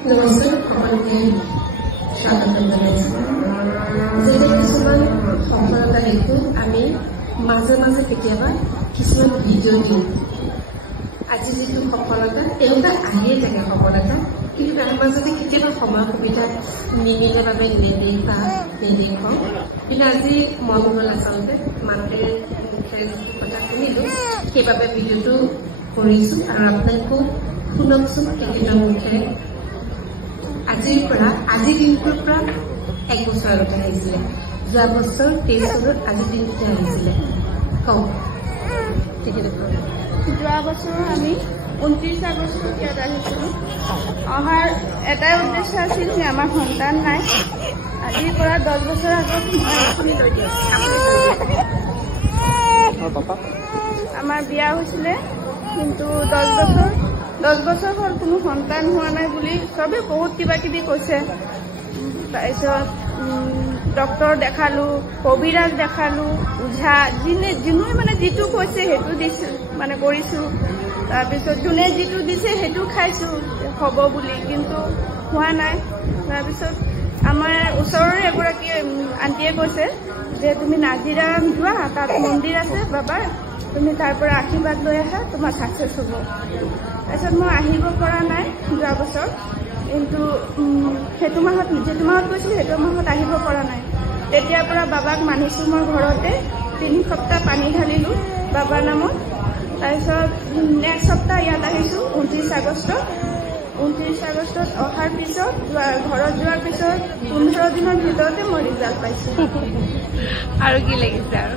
নমস্কাৰ সকলোকে স্বাগতম জনাইছো। যেনে কিছুমান সফলতা দেখো আমি মাজে মাজে কেতিয়াবা কিছুমান ভিডিঅ' দিওঁ। আজি যিটো সফলতা তেওঁটা আহিয়ে থাকে সফলতা, কিন্তু তাৰ মাজতে কেতিয়াবা সময় সুবিধা নিমিলে বাবে নেদেখাওঁ। কিন্তু আজি মন গ'ল আচলতে মাতে কথা শুনিলোঁ, সেইবাবে ভিডিঅ'টো কৰিছোঁ আৰু আপোনালোকো শুনকচোন তেখেতৰ মুখেৰে। আজিৰ দিনটোৰ পৰা 1 বছৰ আগতে আহিছিলে, যোৱা বছৰ 23 চনত আজিৰ দিনটোতে আহিছিলে। কওক তেখেতে কওক। যোৱা বছৰ আমি 29 আগষ্টত ইয়াত আহিছিলোঁ। অহাৰ এটাই উদ্দেশ্য আছিল যে আমাৰ সন্তান নাই। আজিৰ পৰা 10 বছৰ আগত আমাৰ বিয়া হৈছিলে, কিন্তু 10 বছৰ হ'ল কোনো সন্তান হোৱা নাই বুলি চবে বহুত কিবা কিবি কৈছে। তাৰপিছত ডক্তৰ দেখালোঁ, কবিৰাজ দেখালোঁ, ওঝা যোনে মানে যিটো কৈছে সেইটো দিছোঁ মানে কৰিছোঁ। তাৰপিছত যোনে যিটো দিছে সেইটো খাইছোঁ হ'ব বুলি, কিন্তু হোৱা নাই। তাৰপিছত আমাৰ ওচৰৰে এগৰাকী আণ্টিয়ে কৈছে যে তুমি নাজিৰা যোৱা, তাত মন্দিৰ আছে বাবাৰ, তুমি তাৰ পৰা আশীৰ্বাদ লৈ আহা, তোমাৰ ছাকচেছ হ'ব। তাৰপিছত মই আহিব পৰা নাই যোৱা বছৰ, কিন্তু যিটো মাহত গৈছিলোঁ সেইটো মাহত আহিব পৰা নাই। তেতিয়াৰ পৰা বাবাক মানিছোঁ। মই ঘৰতে 3 সপ্তাহ পানী ঢালিলোঁ বাবাৰ নামত। তাৰপিছত নেক্সট সপ্তাহ ইয়াত আহিছোঁ 29 আগষ্টত। 29 আগষ্টত অহাৰ পিছত ঘৰত যোৱাৰ পিছত 15 দিনৰ ভিতৰতে মই ৰিজাল্ট পাইছোঁ। আৰু কি লাগিছে আৰু